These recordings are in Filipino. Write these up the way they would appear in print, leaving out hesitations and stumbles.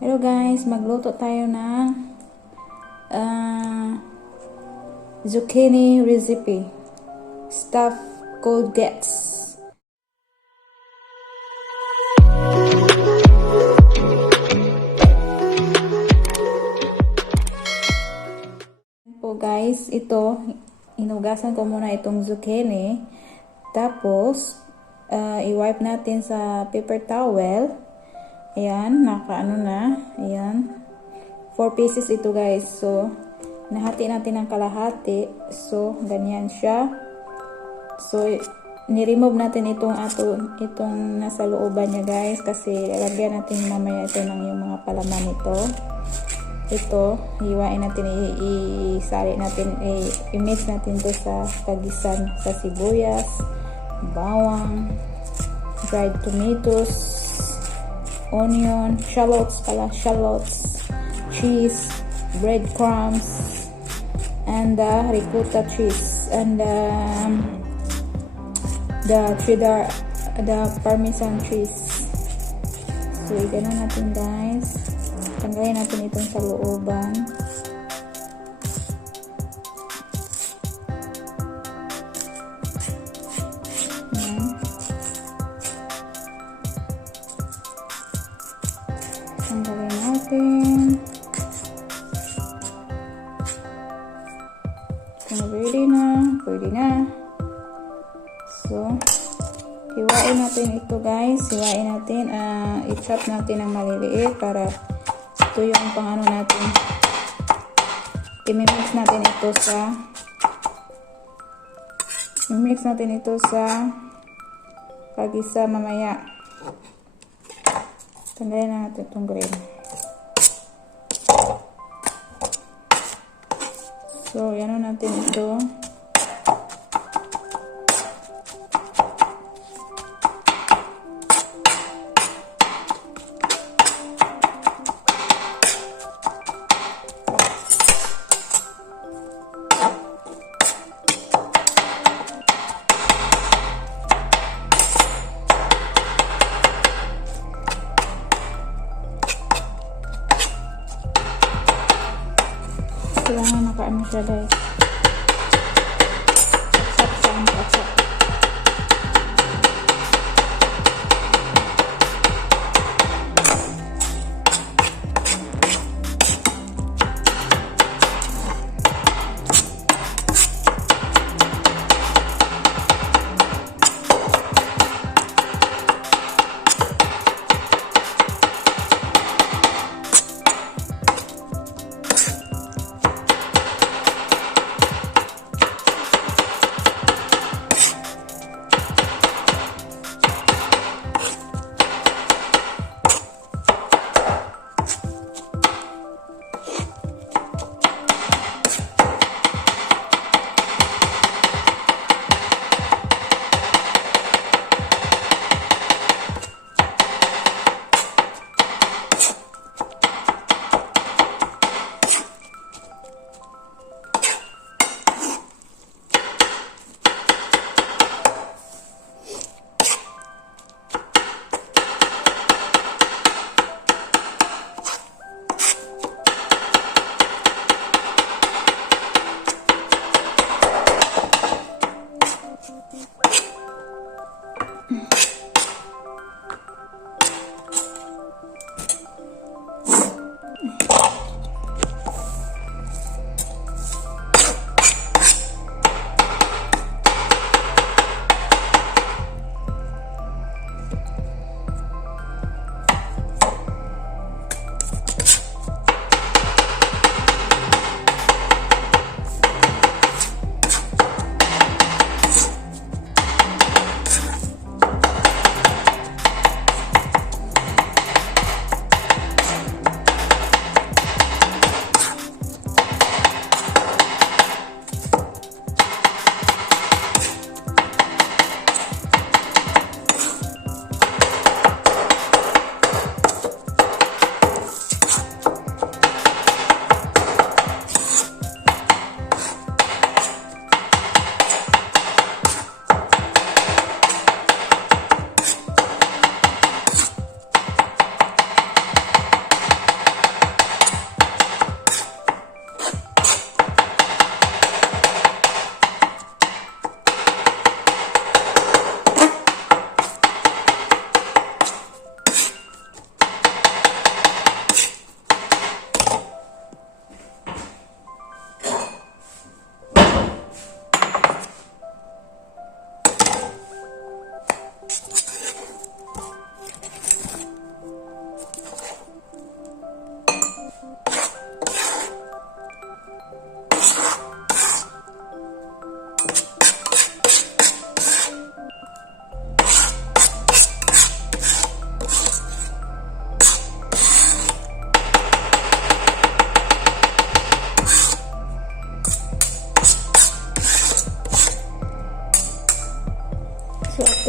Hello guys, magluto tayo ng zucchini recipe. Stuffed cold gets. Po guys, ito inugasan ko muna itong zucchini. Tapos i-wipe natin sa paper towel. Ayan, nakaano na. Ayan. 4 pieces ito guys. So, nahati natin ng kalahati. So, ganyan siya. So, ni-remove natin itong nasa looban niya guys. Kasi, lagyan natin mamaya ito ng yung mga palaman nito. Ito, hiwain natin, isali natin, i-mix natin ito sa tagisan sa sibuyas, bawang, dried tomatoes, onion, shallots, cheese, breadcrumbs, and ricotta cheese, and the cheddar, the parmesan cheese. So, ganun natin guys. Tanggalin natin itong sa looban. Tanggalin natin. Kung ready na, pwede na. So, hiwain natin ito guys. Hiwain natin. I-chop natin ng maliliit para ito yung pang-ano natin. I-mix natin ito sa pag-isa mamaya. Tanggalin na natin itong green. So, yan natin ito. Kailangan nakaano siya guys. Chop.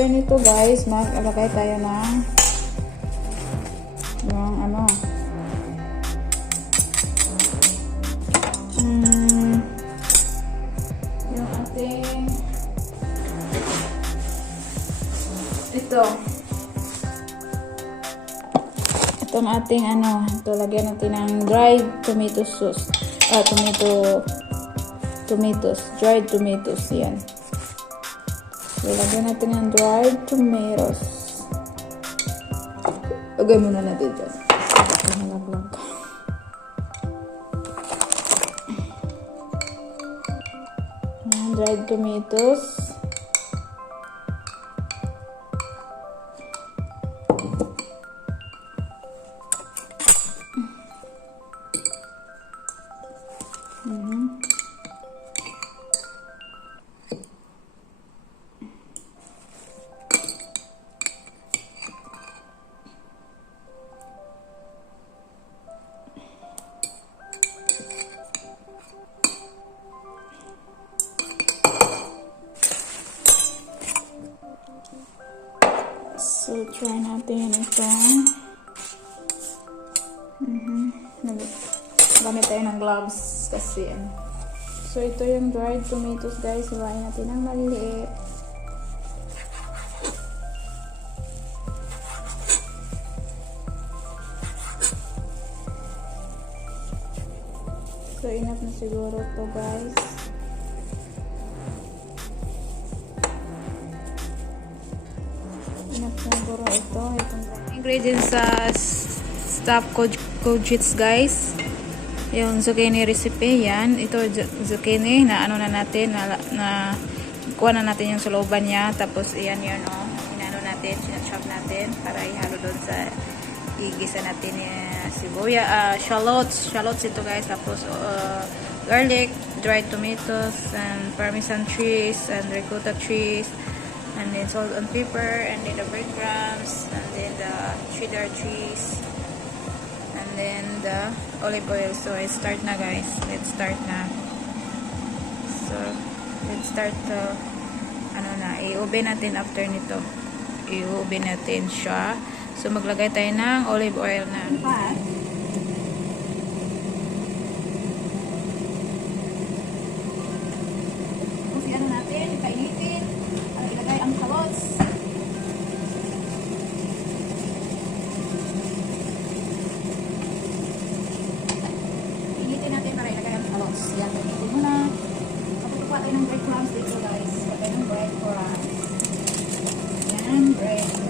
after nito guys, mag-alagay tayo ng yung ano, yung ating itong ating ano, ito lagyan natin ng dried tomato sauce, dried tomatoes, yan. So, lagyan natin ng dried tomatoes. Lagay muna natin dyan. Nalaglag. Dried tomatoes. So, try natin itong gamit tayo ng gloves kasi so, ito yung dried tomatoes guys. Hiwain natin ng maliliit. So, enough na siguro to guys. Siguro itong ingredients sa stuffed courgettes guys, yung zucchini recipe, yan. Ito zucchini na ano na natin, na kuha na natin yung suluban niya, tapos yan yun, inano natin, sinachop natin para ihalo doon sa igisa natin shallots ito guys, tapos garlic, dried tomatoes, and parmesan cheese, and ricotta cheese, and then salt and pepper, and then the breadcrumbs, and then the cheddar cheese, and then the olive oil. So I start na guys. Let's start na. So let's start to i-ube natin after nito. I-ube natin siya. So maglagay tayo ng olive oil na. Kasi natin, kainitin. Ilagay ang shallots. Initin natin para ilagay ang shallots. Yan, initin muna. Kapag tayo ng breadcrumbs dito guys. Kapag ng breadcrumbs. Yan, breadcrumbs.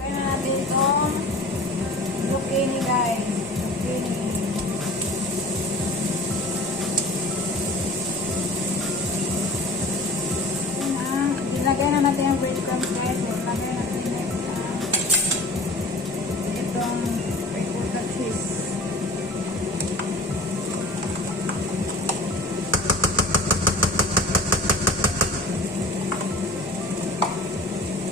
Kaya na natin itong zucchini guys. Ilagay na natin ang breadcrumbs guys. Ilagay natin itong ricotta cheese.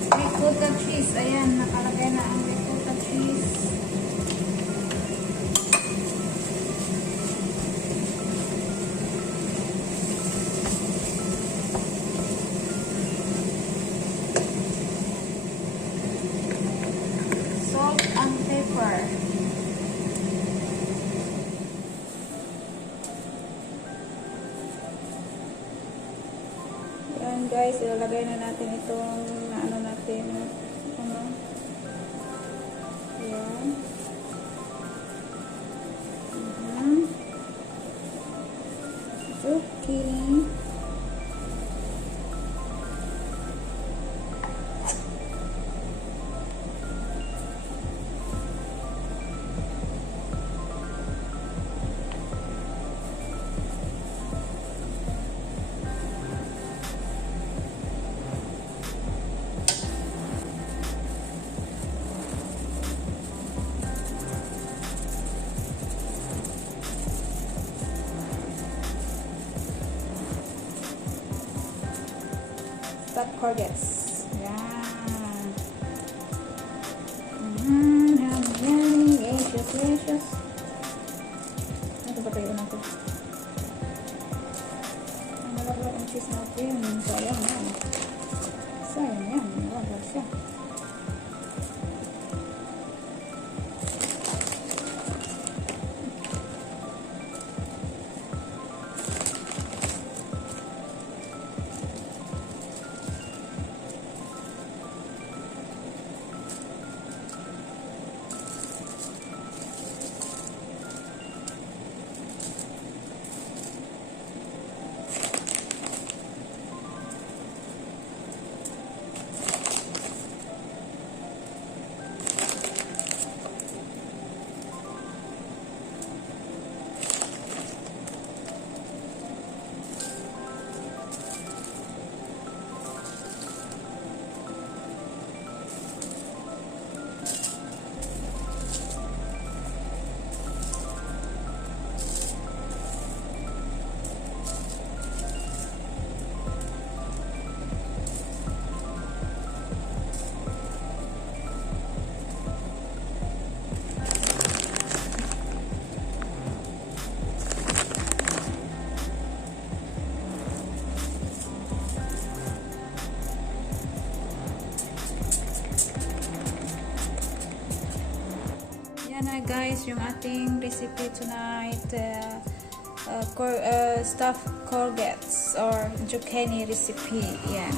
Ricotta cheese. Ayan, nakalagay na ang ricotta cheese. Salt and pepper. Ayan guys, ilalagay na natin itong natin. Ayan. Zucchini. courgettes. Yan. Yummy, delicious. Ito ba tayo na ito? Ang nalaglag ang cheese natin. Sayang yan. Sayang yan. Nalaglag siya. Yan na guys, yung ating recipe tonight, stuffed courgettes or zucchini recipe. Yan.